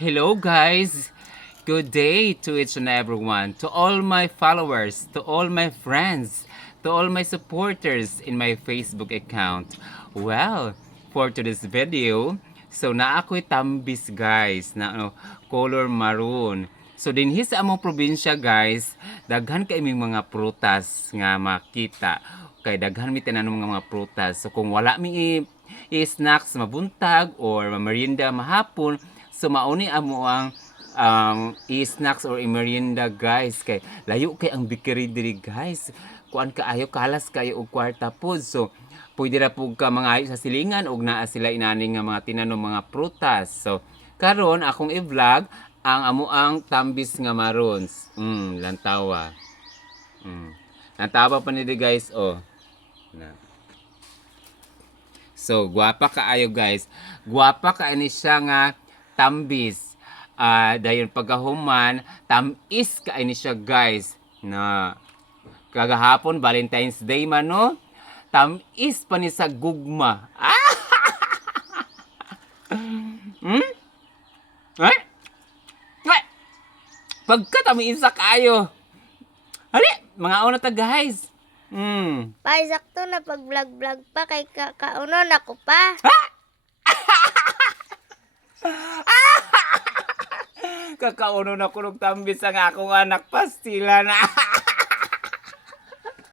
Hello guys! Good day to each and everyone, to all my followers, to all my friends, to all my supporters in my Facebook account. Well, for today's video, so naa ako'y tambis guys, na color maroon. So dinhi sa among probinsya guys, daghan kay imong mga prutas nga makita. Kay daghan mi tanan mga prutas. So kung wala mi i-snacks mabuntag or merienda mahapon, so mauni amo ang i-snacks or i-merienda guys. Kay layo kay ang bakery diri guys. Kuan kaayo kalas kayo og kwarta pod. So pwede ra pug ka mga sa silingan og naa sila inani nga mga tinanom mga prutas. So karon akong i-vlog ang amuang tambis nga marons. Lantawa. Lantawa pa ni guys oh. Na. So, guwapa kaayo guys. Guwapa ka ani siya nga tambis. Dayon pagkahuman, tamis ka ani siya guys. Na kagahapon Valentine's Day man no. Tamis pa ni sa gugma. Ay? Ay! Pagkatamis sa kayo. Hali, mga una ta guys. Pa, sakto na pag-vlog-vlog pa kay kaunon ako pa. Kakauno na kulog tambis ang akong anak pastila na.